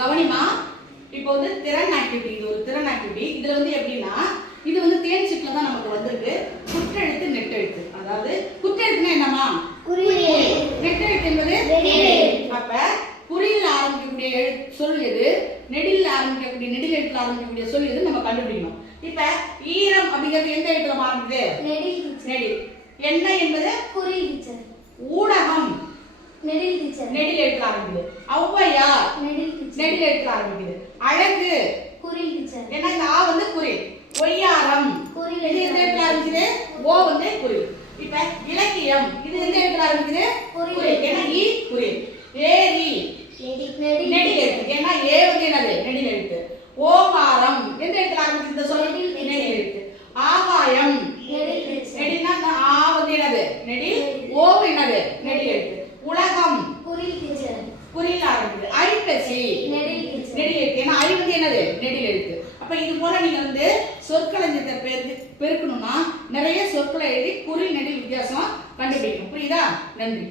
கவனிமா இப்போ வந்து திறன் ஆக்டிவிட்டி இது ஒரு திறன் ஆக்டிவிட்டி இதுல வந்து எப்படின்னா இது வந்து தேன் சிட்ல தான் நமக்கு வந்திருக்கு. குற்றெழுத்து நெட்டெழுத்து. அதாவது குற்றெழுத்துனா என்னமா நெட்டெழுத்து என்பது அப்ப குறியில் ஆரம்பிக்கக்கூடிய சொல் எது? நெடில் ஆரம்பிக்கக்கூடிய நெடில் எழுத்துல ஆரம்பிக்கக்கூடிய சொல் எது நம்ம கண்டுபிடிக்கணும். இப்ப ஈரம் அப்படிங்கிறது எந்த எழுத்துல ஆரம்பிக்குது நெடில் என்ன என்பது? ஊடகம். நெடில் எழுத்துல ஆரம்பிக்குது. ஔவையார். நெடில் எழுத்துல ஆரம்பிக்குது. அழகு. ஏன்னா இந்த ஆ வந்து குறில் ஒய்யாரம். இது எந்த எழுத்துல ஆரம்பிக்குது? ஓ வந்து குறில் இப்ப இலக்கியம். இது எந்த எழுத்துல ஆரம்பிக்குது. குறில் ஏன்னா ஈ குறில் ஏரி. நெடில் எழுத்து. ஏன்னா ஏ வந்து என்னது? நெடில் எழுத்து. ஓகாரம் எந்த எழுத்துல ஆரம்பிக்குது? இந்த சொல் நெடில் எழுத்து. ஆகாயம். நெடில்னா இந்த ஆ வந்து என்னது? நெடில் ஓ என்னது? நெடில் எழுத்து. உலகம். குறில் ஆரம்பிக்குது. ஐப்பசி நெடில் எழுத்து ஏன்னா ஐ வந்து என்னது நெடில் எழுத்து. அப்ப இது போல நீங்க வந்து சொற்களஞ்சியத்தை பெருக்கு பெருக்கணும்னா நிறைய சொற்களை எழுதி குறில் நெடில் வித்தியாசம் கண்டுபிடிக்கணும். புரியுதா? நன்றி.